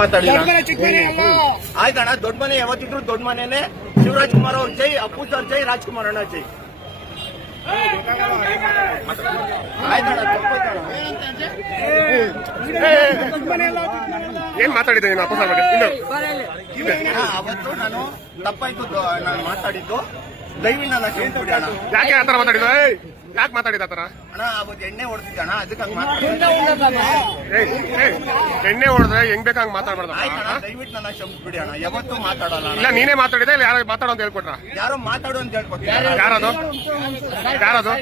ಮಾತಾಡಿಲ್ಲ. ಆಯ್ತಣ್ಣ ದೊಡ್ಡ ಮನೆ ಯಾವತ್ತಿದ್ರು ದೊಡ್ಡ ಮನೆನೆ. ಶಿವರಾಜ್ ಕುಮಾರ್ ಅವ್ರ ಜೈ ಅಪ್ಪು ಸರ್ ಜೈ ರಾಜ್ಕುಮಾರ್ ಅಣ್ಣ ಜೈ. ಆಯ್ತಣ್ಣ ದೊಡ್ಡ ಮನೆ ಅಲ್ಲ ಚಿಕ್ಕ ಮನೆ ಅಲ್ಲ ಏನ್ ಮಾತಾಡಿದ್ದೆ ನೀನು ಅಪ್ಪ ಸರ್ ಅವತ್ತು ನಾನು ತಪ್ಪಾಯ್ತು ನಾನು ಮಾತಾಡಿದ್ದು. ದಯವಿಟ್ಟು ನನ್ನ ಕ್ಷಮಿಸ್ಬಿಡಿ ಅಣ್ಣ. ಯಾಕೆ ಆತರ ಮಾತಾಡಿದ ಯಾಕೆ ಮಾತಾಡಿದ ಆತರ ಅಣ್ಣ ಅವತ್ತು ಎಣ್ಣೆ ಹೊಡೆದಿದ್ದ ಅಣ್ಣ? ಅದಕ್ಕೆ ಹಂಗೆ ಮಾತಾಡಿದ್ದೆ ಏಯ್ ಏಯ್ ಎಣ್ಣೆ ಹೊಡೆದ್ರೆ ಹೆಂಗ್ ಬೇಕಾಗ್ ಮಾತಾಡ್ಬಾರ್ದು ಅಣ್ಣ? ದಯವಿಟ್ಟು ನನ್ನ ಕ್ಷಮಿಸ್ಬಿಡಿ ಅಣ್ಣ. ಯಾವತ್ತೂ ಮಾತಾಡಲ್ಲ ಅಣ್ಣ. ಇಲ್ಲ ನೀನೇ ಮಾತಾಡಿದೆ ಇಲ್ಲ ಯಾರು ಮಾತಾಡೋ ಅಂತ ಹೇಳ್ಕೊಟ್ರ? ಯಾರು ಮಾತಾಡು ಅಂತ ಹೇಳ್ಕೊಟ್ಟಿದ್ದಾರೆ ಯಾರದು? ಯಾರದು?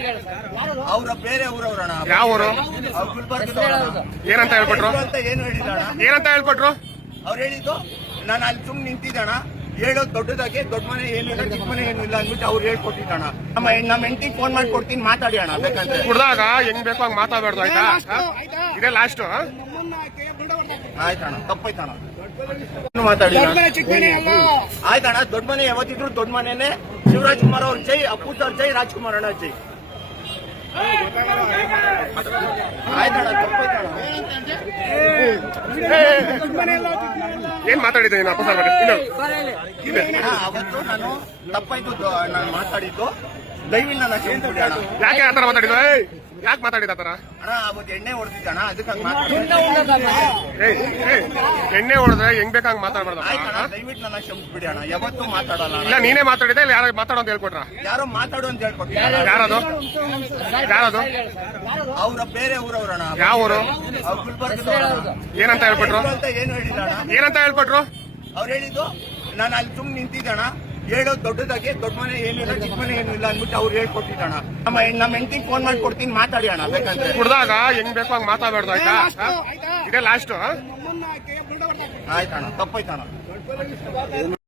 ಅವ್ರ ಬೇರೆ ಊರವ್ರಣ ಯಾವ ಊರು? ಅವ್ರು ಗುಲ್ಬರ್ಗದವ್ರಣ್ಣ. ಏನಂತ ಹೇಳ್ಕೊಟ್ರು? ಅಂತ ಏನು ಹೇಳಿಲ್ಲ ಅಣ್ಣ. ಏನಂತ ಹೇಳ್ಕೊಟ್ರು? ಅವ್ರು ಹೇಳಿದ್ದು ನಾನು ಅಲ್ಲಿ ಸುಮ್ಮನೆ ನಿಂತಿದ್ದಣ ಹೇಳೋದು ದೊಡ್ಡದಾಗಿ ದೊಡ್ಡ ಮನೆ ಏನು ಇಲ್ಲ ಚಿಕ್ಕ ಮನೆ ಏನು ಇಲ್ಲ ಅಂದ್ಬಿಟ್ಟು ಅವ್ರು ಹೇಳ್ಕೊಟ್ಟಿದ್ದಣ ನಮ್ಮ ನಮ್ಮ ಹೆಂಡತಿ ಫೋನ್ ಮಾಡಿ ಕೊಡ್ತೀನಿ ಮಾತಾಡಿ ಅಣ್ಣ ಬೇಕಂದ್ರೆ ಕುಡ್ದಾಗ ಹೆಂಗ್ ಬೇಕೋ ಹಂಗ್ ಮಾತಾಡ್ಬಾರ್ದು ಆಯ್ತಾ? ಇದೇ ಲಾಸ್ಟ್. ಆಯ್ತಣ್ಣ ತಪ್ಪಾಯ್ತಣ್ಣ ಏನು ಮಾತಾಡಿಲ್ಲ ದೊಡ್ಡ ಮನೆ ಚಿಕ್ಕ ಮನೆ ಅಲ್ಲ ಆಯ್ತಣ್ಣ ದೊಡ್ಡ ಮನೆ ಯಾವತ್ತಿದ್ರು ದೊಡ್ಡ ಮನೆನೆ ಶಿವರಾಜ್ ಕುಮಾರ್ ಅವ್ರ ಜೈ ಅಪ್ಪು ಸರ್ ಜೈ ರಾಜ್ಕುಮಾರ್ ಅಣ್ಣ ಜೈ ಆಯ್ತಣ್ಣ ತಪ್ಪಾಯ್ತಣ್ಣ ದೊಡ್ಡ ಮನೆ ಅಲ್ಲ ಚಿಕ್ಕ ಮನೆ ಅಲ್ಲ ಏನ್ ಮಾತಾಡಿದ್ದೆ ನೀನು ಅಪ್ಪ ಸಾರ್ ಅವತ್ತು ನಾನು ತಪ್ಪಾಯ್ತು ನಾನು ಮಾತಾಡಿದ್ದು ನನ್ನ ಕ್ಷಮಿಸ್ಬಿಡಿ ಅಣ್ಣ. ಯಾಕೆ ಆತರ ಮಾತಾಡಿದ ಯಾಕೆ ಮಾತಾಡಿದ ಆತರ ಅಣ್ಣ ಅವತ್ತು ಎಣ್ಣೆ ಅಣ್ಣ ಅದಕ್ಕೆ ಹಂಗ್ ಏಯ್ ಏಯ್ ಎಣ್ಣೆ ಹೊಡೆದ್ರೆ ಹೆಂಗ್ ಬೇಕಂಗ್ ಮಾತಾಡ್ಬಾರ್ದು ಆಯ್ತಣ್ಣ ದಯವಿಟ್ಟು ನನ್ನ ಕ್ಷಮಿಸ್ಬಿಡಿ ಅಣ್ಣ. ಯಾವತ್ತೂ ಮಾತಾಡಲ್ಲ ಅಣ್ಣ. ಇಲ್ಲ ನೀನೇ ಮಾತಾಡಿದೆ ಇಲ್ಲ ಯಾರು ಮಾತಾಡೋ ಅಂತ ಹೇಳ್ಕೊಟ್ರ? ಯಾರು ಮಾತಾಡು ಅಂತ ಹೇಳ್ಕೊಟ್ಟಿದ್ದಾರೆ ಯಾರದು? ಯಾರದು? ಅವ್ರ ಬೇರೆ ಊರವ್ರಣ ಯಾವ ಊರು? ಅವ್ರು ಗುಲ್ಬರ್ಗದವ್ರಣ್ಣ. ಏನಂತ ಹೇಳ್ಕೊಟ್ರು? ಅಂತ ಏನು ಹೇಳಿಲ್ಲ ಅಣ್ಣ. ಏನಂತ ಹೇಳ್ಕೊಟ್ರು? ಅವ್ರು ಹೇಳಿದ್ದು ನಾನು ಅಲ್ಲಿ ತುಂಬ ನಿಂತಿದ್ದಣ ಹೇಳೋದು ದೊಡ್ಡದಾಗಿ ದೊಡ್ಡ ಮನೆ ಏನಿಲ್ಲ ಚಿಕ್ಕ ಮನೆ ಏನಿಲ್ಲ ಅಂದ್ಬಿಟ್ಟು ಅವ್ರು ಹೇಳ್ಕೊಟ್ಟಿದ್ದಣ. ನಮ್ಮ ನಮ್ಮ ಹೆಂಡತಿ ಫೋನ್ ಮಾಡಿ ಕೊಡ್ತೀನಿ ಮಾತಾಡಿ ಅಣ್ಣ. ಬೇಕಂದ್ರೆ ಕುಡ್ದಾಗ ಹೆಂಗ್ ಬೇಕೋ ಹಂಗ್ ಮಾತಾಡ್ಬಾರ್ದು ಆಯ್ತಾ? ಇದೇ ಲಾಸ್ಟ್. ಆಯ್ತಣ್ಣ ತಪ್ಪಾಯ್ತಣ್ಣ.